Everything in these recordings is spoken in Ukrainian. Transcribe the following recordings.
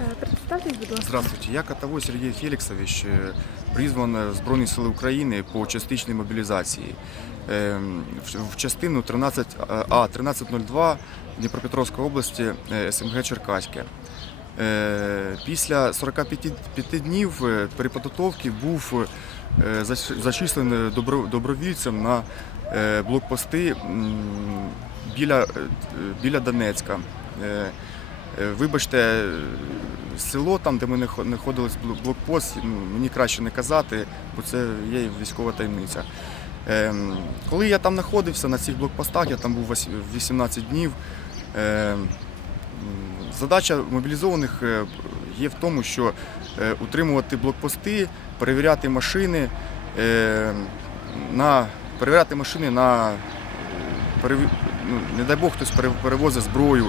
Е, Представтесь, будь ласка. Здравствуйте, я Котовой Сергей Феликсович, э, призван в Збройні Сили України по частичній мобілізації. Ем, в- частину 13 А 1302 Дніпропетровської області е, СМГ Черкаське. Е, Після 45 днів е, переподготовки був е, зачислений добровільцем на е, блокпости біля, е, біля Донецька. Е, Вибачте, е, село там, де ми знаходились, блокпост, ну, мені краще не казати, бо це є військова таємниця. Ем, Коли я там знаходився на цих блокпостах, я там був 18 днів. ем, Задача мобілізованих е, є в тому, що утримувати блокпости, перевіряти машини, е, на, перевіряти машини на е, переві- ну, не дай Бог, хтось перевозить зброю,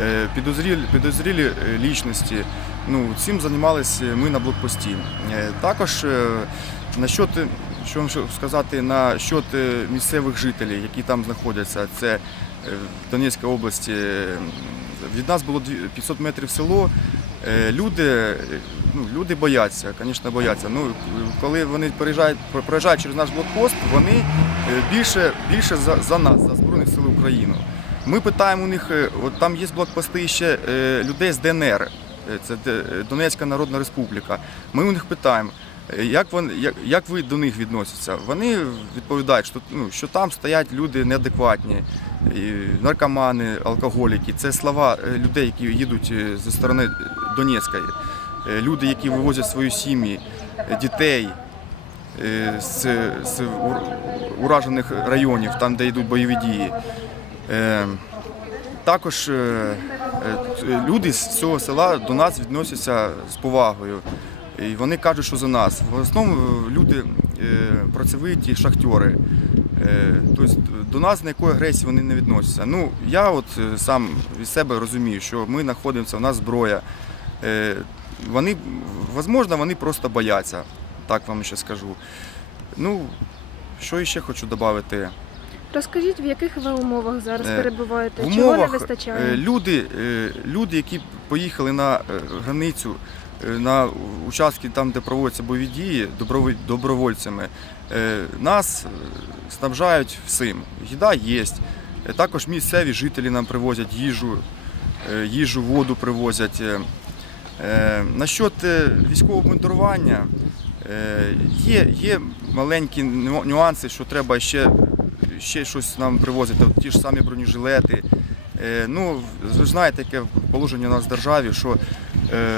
е, підозрілі, підозрілі е, лічності. Ну, цим займалися ми на блокпості. Е, Також е, насчет, що сказати, на е, місцевих жителів, які там знаходяться, це в Донецькій області. Від нас було 500 метрів село. Люди, ну, люди бояться, звісно, бояться. Ну, коли вони переїжджають, проїжджають через наш блокпост, вони більше, більше за, за нас, за Збройні Сили України. Ми питаємо у них, е, от там є блокпости ще е, людей з ДНР, е, це Донецька Народна Республіка. Ми у них питаємо, як, вони, як, як ви до них відносяться. Вони відповідають, що, ну, що там стоять люди неадекватні, наркомани, алкоголіки. Це слова людей, які їдуть зі сторони Донецької. Люди, які вивозять свої сім'ї, дітей з, з уражених районів, там, де йдуть бойові дії. Е, Також е, е, люди з цього села до нас відносяться з повагою. І вони кажуть, що за нас. В основному е, люди е, працьовиті шахтери. Е, Тобто до нас ніякої агресії вони не відносяться. Ну, я от е, сам від себе розумію, що ми знаходимося, у нас зброя. Е, Вони, можливо, вони просто бояться, так вам ще скажу. Ну, що ще хочу додати. Розкажіть, в яких ви умовах зараз Е, перебуваєте? В Чого не умовах вистачає? е, люди, е, люди, які поїхали на е, границю, е, на участки там, де проводяться бойові дії, доброволь- добровольцями, е, нас е, снабжають всім. Їда є. Е, Також місцеві жителі нам привозять їжу, е, їжу, воду привозять. Е, е, Насчет е, військового обмундирування е, є, є маленькі нюанси, що треба ще, ще щось нам привозити, ті ж самі бронежилети. Е, Ну, ви знаєте, яке положення у нас в державі, що е,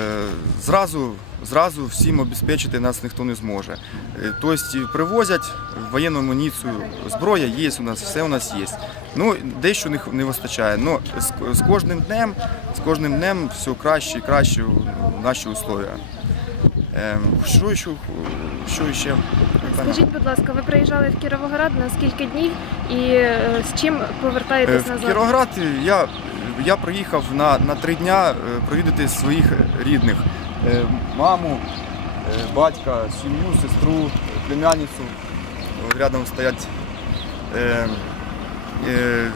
зразу, зразу всім обезпечити нас ніхто не зможе. Е, Тобто привозять воєнну амуніцію, зброя є у нас, все у нас є. Ну, дещо не, вистачає. Ну, з, кожним днем, з кожним днем все краще і краще у- наші условия. Ем, що ще? Що ще? Скажіть, будь ласка, ви приїжджали в Кіровоград на скільки днів і е, з чим Е, повертаєтесь В назад? Кіровоград я, я приїхав на, на три дня е, провідати своїх рідних. Е, Маму, е, батька, сім'ю, сестру, племянницю. Рядом стоять. Е, е,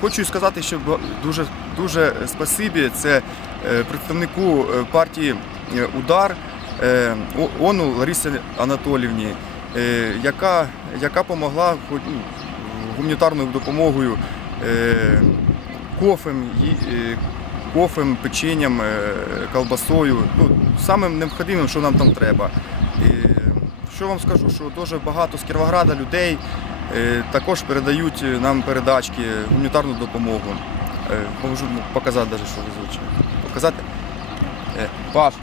Хочу сказати, що дуже, дуже спасибі це е, представнику е, партії е, Удар е, Ону Ларисі Анатолівні, е, яка, яка помогла ну, гуманітарною допомогою, е, кофем, е, кофем, печенням, е, колбасою. Ну, самим необхідним, що нам там треба. Що вам скажу, що дуже багато з Кіровограда людей е, також передають нам передачки, гуманітарну допомогу. Е, Можу показати, навіть, що везуть. Показати? Е, Паш,